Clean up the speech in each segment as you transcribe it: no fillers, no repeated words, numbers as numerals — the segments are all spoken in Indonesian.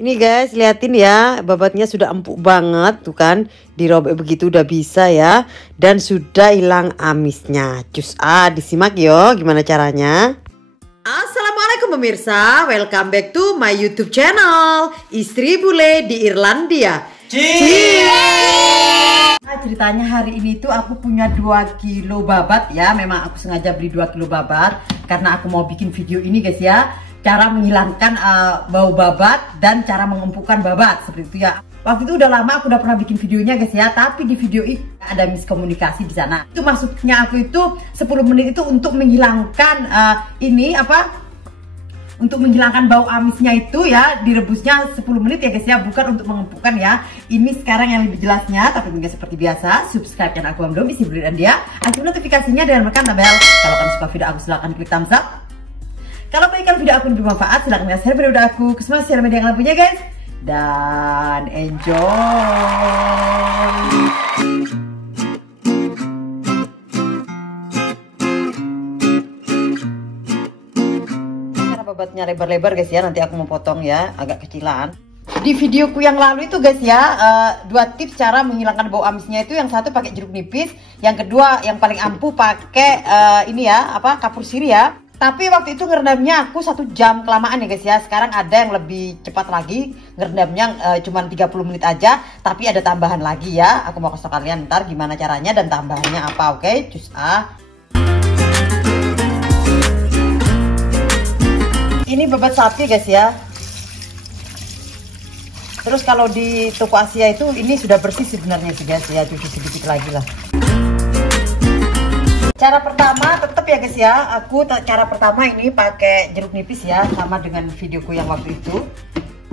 Ini guys, liatin ya, babatnya sudah empuk banget, tuh kan, dirobek begitu udah bisa ya, dan sudah hilang amisnya. Cus disimak yo, gimana caranya? Assalamualaikum pemirsa, welcome back to my YouTube channel, Istri Bule di Irlandia. Ceritanya hari ini tuh aku punya 2 kilo babat ya, memang aku sengaja beli 2 kilo babat karena aku mau bikin video ini guys ya. Cara menghilangkan bau babat dan cara mengempukkan babat seperti itu ya. Waktu itu udah lama aku udah pernah bikin videonya guys ya, tapi di video ini ada miskomunikasi di sana. Itu maksudnya aku itu 10 menit itu untuk menghilangkan untuk menghilangkan bau amisnya itu ya, direbusnya 10 menit ya guys ya, bukan untuk mengempukkan ya. Ini sekarang yang lebih jelasnya, tapi enggak seperti biasa, subscribe channel aku belum Istri Bule Irlandia, aktifkan notifikasinya dan tekan bel. Kalau kalian suka video aku silahkan klik thumbs up. Kalau bagikan video aku bermanfaat, silahkan share video aku ke semua sosial media yang kalian punya guys. Dan enjoy. Cara babatnya lebar-lebar guys ya, nanti aku mau potong ya, agak kecilan. Di videoku yang lalu itu guys ya, 2 tips cara menghilangkan bau amisnya itu, yang satu pakai jeruk nipis, yang kedua yang paling ampuh pakai ini ya, kapur sirih ya. Tapi waktu itu ngerendamnya aku 1 jam kelamaan ya guys ya. Sekarang ada yang lebih cepat lagi, ngerendamnya cuma 30 menit aja, tapi ada tambahan lagi ya. Aku mau kasih tau kalian ntar gimana caranya dan tambahannya apa, oke? Cus Ini babat sapi guys ya. Terus kalau di toko Asia itu ini sudah bersih sebenarnya sih guys ya, cuci sedikit lagi lah. Cara pertama tetap ya guys ya, cara pertama ini pakai jeruk nipis ya, sama dengan videoku yang waktu itu,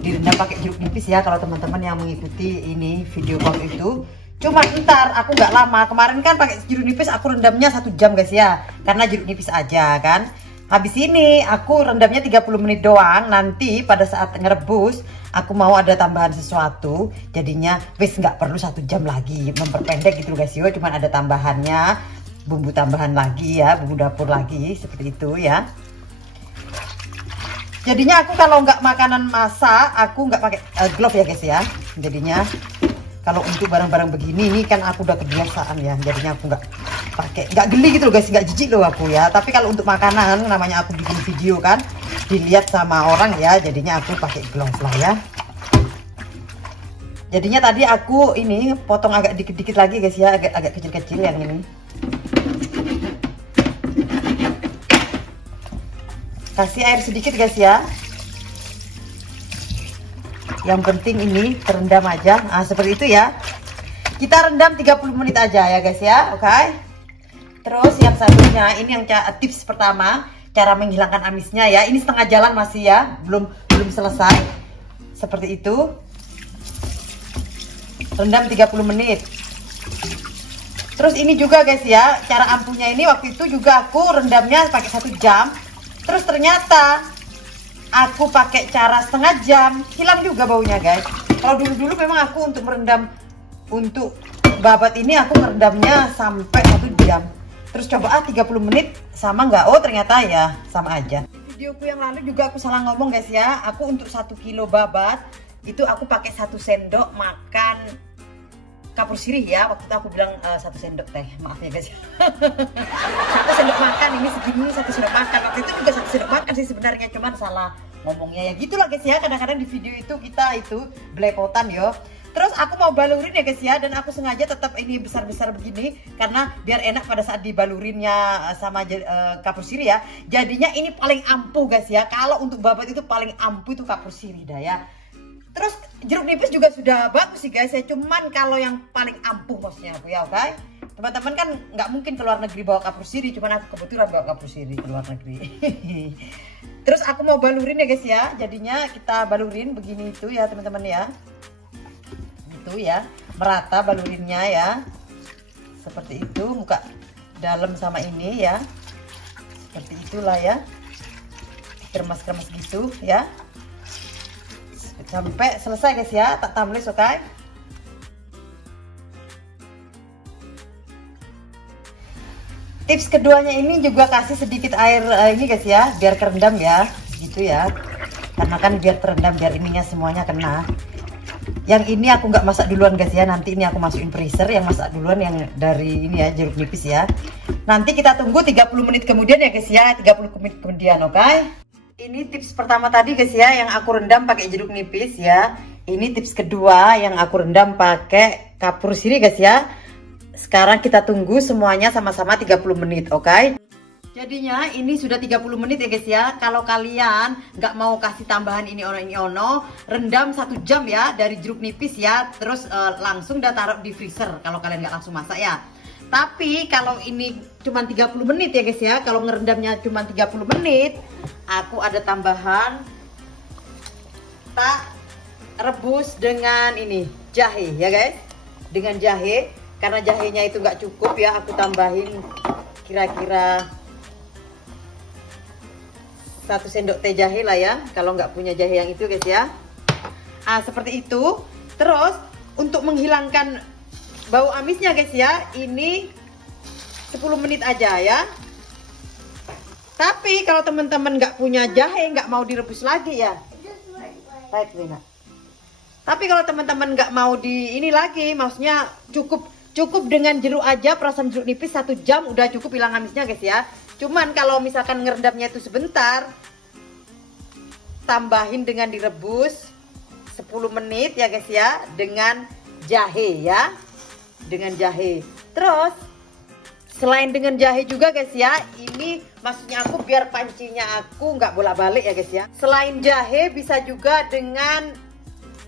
direndam pakai jeruk nipis ya. Kalau teman-teman yang mengikuti ini video waktu itu, cuma ntar aku nggak lama, kemarin kan pakai jeruk nipis aku rendamnya 1 jam guys ya, karena jeruk nipis aja kan. Habis ini aku rendamnya 30 menit doang, nanti pada saat ngerebus aku mau ada tambahan sesuatu, jadinya wis nggak perlu 1 jam lagi, memperpendek gitu guys ya, cuman ada tambahannya, bumbu tambahan lagi ya, bumbu dapur lagi seperti itu ya. Jadinya aku kalau nggak makanan masak, aku nggak pakai glove ya guys ya. Jadinya kalau untuk barang-barang begini ini kan aku udah kebiasaan ya, jadinya aku nggak geli gitu loh guys, nggak jijik loh aku ya. Tapi kalau untuk makanan, namanya aku bikin video kan, dilihat sama orang ya, jadinya aku pakai glove lah ya. Jadinya tadi aku ini potong agak dikit-dikit lagi guys ya, agak kecil-kecil yang ini. Kasih air sedikit guys ya. Yang penting ini terendam aja. Nah seperti itu ya. Kita rendam 30 menit aja ya guys ya. Oke. Terus yang satunya ini yang tips pertama, cara menghilangkan amisnya ya. Ini setengah jalan masih ya, belum selesai. Seperti itu. Rendam 30 menit. Terus ini juga guys ya, cara ampuhnya ini waktu itu juga aku rendamnya pakai 1 jam. Terus ternyata aku pakai cara setengah jam, hilang juga baunya guys. Kalau dulu memang aku untuk merendam, untuk babat ini aku merendamnya sampai 1 jam. Terus coba 30 menit sama nggak? Oh ternyata ya sama aja. Di videoku yang lalu juga aku salah ngomong guys ya. Aku untuk 1 kilo babat itu aku pakai 1 sendok makan kapur sirih ya. Waktu itu aku bilang 1 sendok teh, maaf ya guys. 1 sendok makan, ini segini 1 sendok makan. Waktu itu juga 1 sendok makan sih sebenarnya, cuman salah ngomongnya ya gitulah guys ya. Kadang-kadang di video itu kita itu belepotan yo. Terus aku mau balurin ya guys ya, dan aku sengaja tetap ini besar-besar begini karena biar enak pada saat dibalurinnya sama kapur sirih ya. Jadinya ini paling ampuh guys ya. Kalau untuk babat itu paling ampuh itu kapur sirih dah ya. Terus jeruk nipis juga sudah bagus sih guys ya, cuman kalau yang paling ampuh maksudnya aku ya, oke? Teman-teman kan nggak mungkin ke luar negeri bawa kapur sirih, cuman aku kebetulan bawa kapur sirih ke luar negeri. Terus aku mau balurin ya guys ya, jadinya kita balurin begini itu ya teman-teman ya. Itu ya, merata balurinnya ya. Seperti itu, muka dalam sama ini ya. Seperti itulah ya. Kremas-kremas gitu ya. Sampai selesai guys ya, tak tulis oke? Tips keduanya ini juga kasih sedikit air ini guys ya, biar kerendam ya, gitu ya. karena kan biar terendam, biar ininya semuanya kena. Yang ini aku nggak masak duluan guys ya, nanti ini aku masukin freezer. Yang masak duluan yang dari ini ya, jeruk nipis ya. Nanti kita tunggu 30 menit kemudian ya guys ya, 30 menit kemudian, oke? Ini tips pertama tadi guys ya, yang aku rendam pakai jeruk nipis ya. Ini tips kedua yang aku rendam pakai kapur sirih guys ya. Sekarang kita tunggu semuanya sama-sama 30 menit, oke? Jadinya ini sudah 30 menit ya guys ya. Kalau kalian nggak mau kasih tambahan ini ono, rendam 1 jam ya dari jeruk nipis ya. Terus langsung dah taruh di freezer kalau kalian nggak langsung masak ya. Tapi kalau ini cuma 30 menit ya guys ya. Kalau ngerendamnya cuma 30 menit, aku ada tambahan. Tak rebus dengan ini jahe ya guys. Dengan jahe, karena jahenya itu nggak cukup ya, aku tambahin kira-kira 1 sendok teh jahe lah ya, kalau nggak punya jahe yang itu guys ya. Seperti itu. Terus untuk menghilangkan bau amisnya guys ya, ini 10 menit aja ya. Tapi kalau teman-teman nggak punya jahe, nggak mau direbus lagi ya. Baik, Lina. Tapi kalau teman-teman nggak mau di ini lagi, maksudnya cukup dengan jeruk aja, perasan jeruk nipis 1 jam udah cukup hilang amisnya guys ya. Cuman kalau misalkan ngerendamnya itu sebentar, tambahin dengan direbus 10 menit ya guys ya, dengan jahe ya. Dengan jahe. Terus selain dengan jahe juga guys ya, ini maksudnya aku biar pancinya aku nggak bolak-balik ya guys ya. Selain jahe bisa juga dengan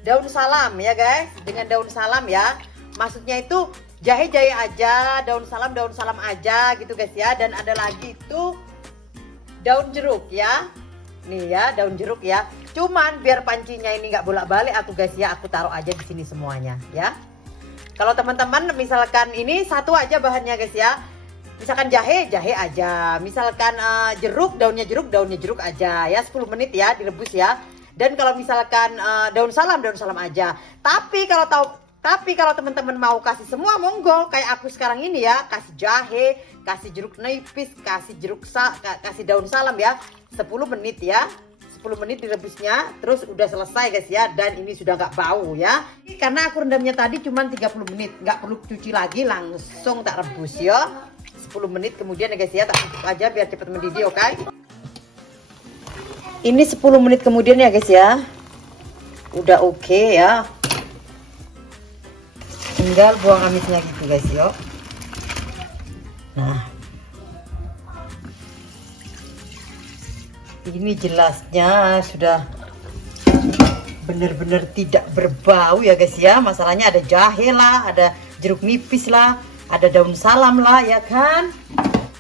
daun salam ya guys, dengan daun salam ya. Maksudnya itu jahe aja, daun salam aja gitu guys ya. Dan ada lagi itu daun jeruk ya. Nih ya, daun jeruk ya. Cuman biar pancinya ini nggak bolak-balik aku guys ya, aku taruh aja di sini semuanya ya. Kalau teman-teman misalkan ini satu aja bahannya guys ya. Misalkan jahe aja. Misalkan daunnya jeruk aja ya, 10 menit ya direbus ya. Dan kalau misalkan daun salam aja. Tapi kalau teman-teman mau kasih semua, monggo kayak aku sekarang ini ya, kasih jahe, kasih jeruk nipis, kasih kasih daun salam ya, 10 menit ya. 10 menit direbusnya, terus udah selesai guys ya. Dan ini sudah nggak bau ya. Karena aku rendamnya tadi cuma 30 menit, nggak perlu cuci lagi, langsung tak rebus ya. 10 menit kemudian ya guys ya, tak tutup aja biar cepat mendidih, oke? Ini 10 menit kemudian ya guys ya, udah oke ya. Tinggal buang amisnya gitu guys yo. Nah, ini jelasnya sudah bener-bener tidak berbau ya guys ya. Masalahnya ada jahe lah, ada jeruk nipis lah, ada daun salam lah ya kan.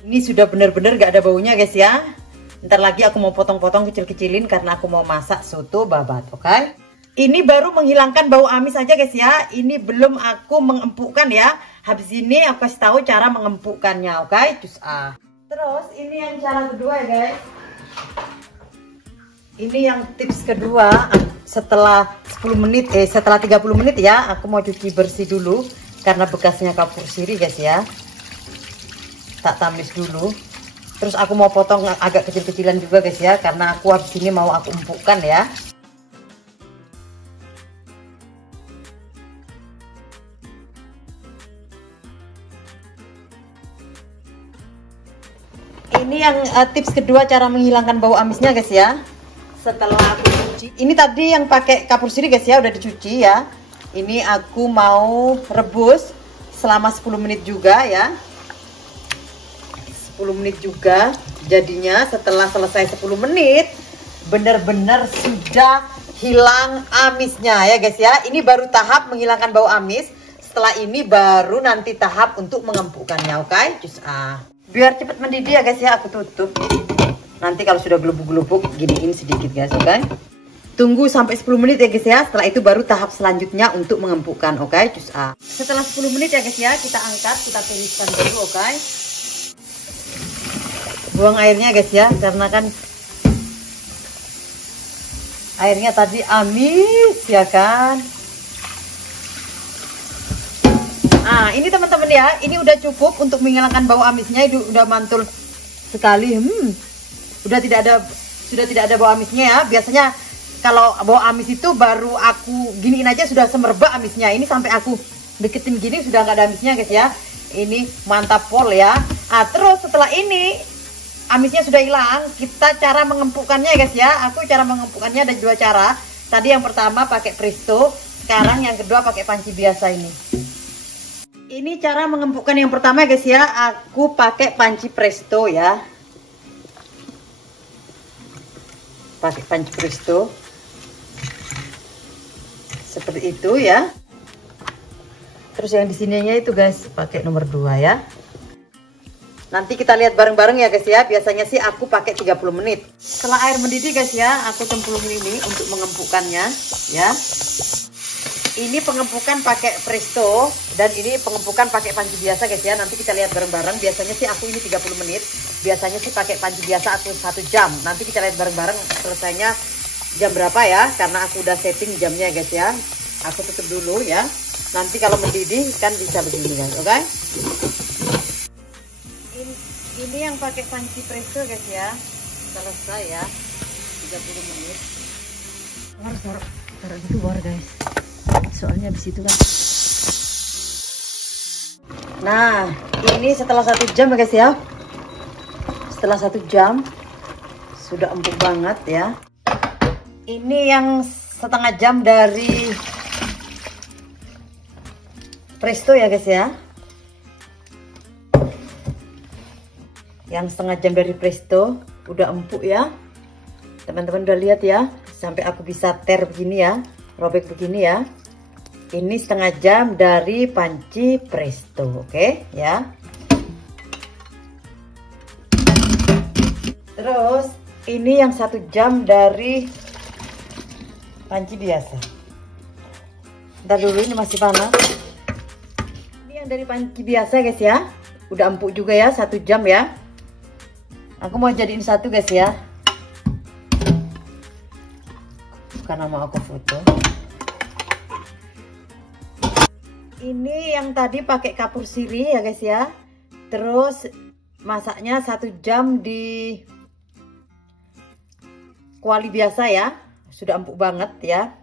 Ini sudah bener-bener gak ada baunya guys ya. Ntar lagi aku mau potong-potong kecil-kecilin karena aku mau masak soto babat, oke? Ini baru menghilangkan bau amis aja guys ya. Ini belum aku mengempukkan ya. Habis ini aku kasih tahu cara mengempukkannya, oke? Terus ini yang cara kedua ya guys. Ini yang tips kedua. Setelah 10 menit, setelah 30 menit ya, aku mau cuci bersih dulu karena bekasnya kapur sirih guys ya. Tak tamis dulu. Terus aku mau potong agak kecil-kecilan juga guys ya, karena aku habis ini mau aku empukkan ya. Ini yang tips kedua cara menghilangkan bau amisnya guys ya. Setelah aku cuci, ini tadi yang pakai kapur sirih guys ya, udah dicuci ya. Ini aku mau rebus selama 10 menit juga ya. 10 menit juga. Jadinya setelah selesai 10 menit benar-benar sudah hilang amisnya ya guys ya. Ini baru tahap menghilangkan bau amis. Setelah ini baru nanti tahap untuk mengempukkannya, oke? Biar cepat mendidih ya guys ya, aku tutup. Nanti kalau sudah gelubuk-gelubuk giniin sedikit guys, oke? Tunggu sampai 10 menit ya guys ya. Setelah itu baru tahap selanjutnya untuk mengempukkan, oke? Setelah 10 menit ya guys ya, kita angkat, kita tiriskan dulu, oke? Buang airnya guys ya, karena kan airnya tadi amis ya kan. Ini teman-teman ya, ini udah cukup untuk menghilangkan bau amisnya. Itu udah mantul sekali. Sudah tidak ada bau amisnya ya. Biasanya kalau bau amis itu baru aku giniin aja sudah semerbak amisnya. Ini sampai aku deketin gini sudah nggak ada amisnya guys ya. Ini mantap pol ya. Nah, terus setelah ini amisnya sudah hilang, kita cara mengempukkannya guys ya. Aku cara mengempukkannya ada dua cara. Tadi yang pertama pakai presto, sekarang yang kedua pakai panci biasa ini. Ini cara mengempukkan yang pertama guys ya. Aku pakai panci presto ya. Pakai panci presto. Seperti itu ya. Terus yang di sininya itu guys pakai nomor 2 ya. Nanti kita lihat bareng-bareng ya guys ya. Biasanya sih aku pakai 30 menit. Setelah air mendidih guys ya, aku cemplungin ini untuk mengempukkannya ya. Ini pengempukan pakai presto dan ini pengempukan pakai panci biasa guys ya. Nanti kita lihat bareng-bareng. Biasanya sih aku ini 30 menit. Biasanya sih pakai panci biasa atau 1 jam. Nanti kita lihat bareng-bareng selesainya jam berapa ya. Karena aku udah setting jamnya guys ya. Aku tutup dulu ya. Nanti kalau mendidih kan bisa begini guys, oke? Ini yang pakai panci presto guys ya. Selesai ya. 30 menit. Harus taruh di luar guys. Soalnya habis itu kan. Nah, ini setelah 1 jam ya guys ya. Setelah 1 jam sudah empuk banget ya. Ini yang setengah jam dari presto ya guys ya. Yang setengah jam dari presto udah empuk ya. Teman-teman udah lihat ya. Sampai aku bisa ter begini ya. Robek begini ya. Ini setengah jam dari panci presto, oke ya. Terus ini yang 1 jam dari panci biasa. Ntar dulu ini masih panas. Ini yang dari panci biasa guys ya. Udah empuk juga ya 1 jam ya. Aku mau jadiin satu guys ya. Karena mau aku foto. Ini yang tadi pakai kapur sirih ya guys ya. Terus masaknya 1 jam di kuali biasa ya. Sudah empuk banget ya.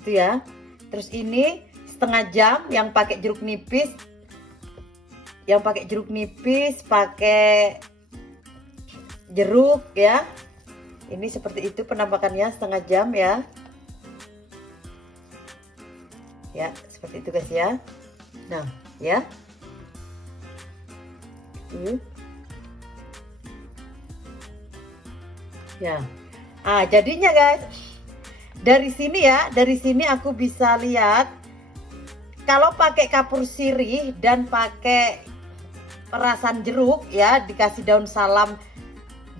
Itu ya. Terus ini setengah jam yang pakai jeruk nipis. Yang pakai jeruk nipis, pakai jeruk ya. Ini seperti itu penampakannya setengah jam ya. Ya, seperti itu guys ya. Nah, ya. Ya. Ah, jadinya guys. Dari sini ya, dari sini aku bisa lihat kalau pakai kapur sirih dan pakai perasan jeruk ya, dikasih daun salam,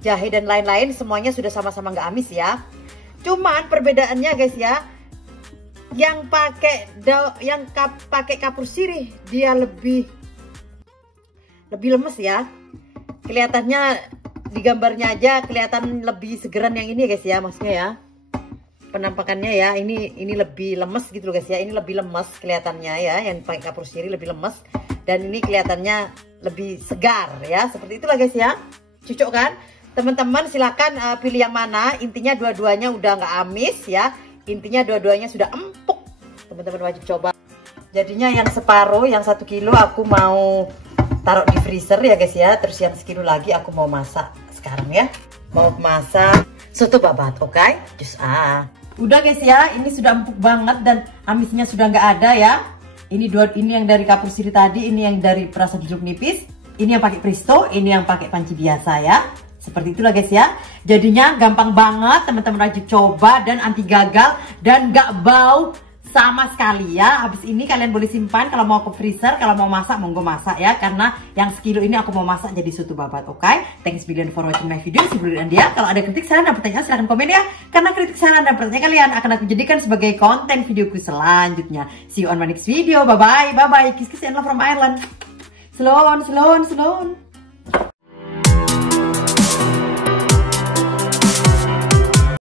jahe dan lain-lain, semuanya sudah sama-sama nggak amis ya. Cuman perbedaannya guys ya, yang pakai kapur sirih dia lebih lemes ya. Kelihatannya di gambarnya aja kelihatan lebih segeran yang ini guys ya, maksudnya ya. Penampakannya ya, ini lebih lemes gitu loh guys ya. Ini lebih lemes kelihatannya ya, yang pakai kapur sirih lebih lemes dan ini kelihatannya lebih segar ya. Seperti itulah guys ya. Cocok kan? Teman-teman silakan pilih yang mana. Intinya dua-duanya udah nggak amis ya. Intinya dua-duanya sudah empuk. Teman-teman wajib coba. Jadinya yang separuh, yang 1 kilo aku mau taruh di freezer ya guys ya. Terus yang sekilo lagi aku mau masak sekarang ya. Mau masak soto babat, oke? Just udah guys ya, ini sudah empuk banget dan amisnya sudah nggak ada ya. Ini yang dari kapur sirih tadi, ini yang dari perasan jeruk nipis, ini yang pakai presto, ini yang pakai panci biasa ya. Seperti itulah guys ya. Jadinya gampang banget, teman-teman wajib coba dan anti gagal dan nggak bau sama sekali ya. Habis ini kalian boleh simpan kalau mau ke freezer, kalau mau masak monggo masak ya. Karena yang sekilo ini aku mau masak jadi soto babat, oke? Thanks billion for watching my video. Sebelum dia, kalau ada kritik saran dan pertanyaan silahkan komen ya. Karena kritik saran dan pertanyaan kalian akan aku jadikan sebagai konten videoku selanjutnya. See you on my next video. Bye bye, bye bye. Kiss kiss and love from Ireland. Sloan, sloan, sloan.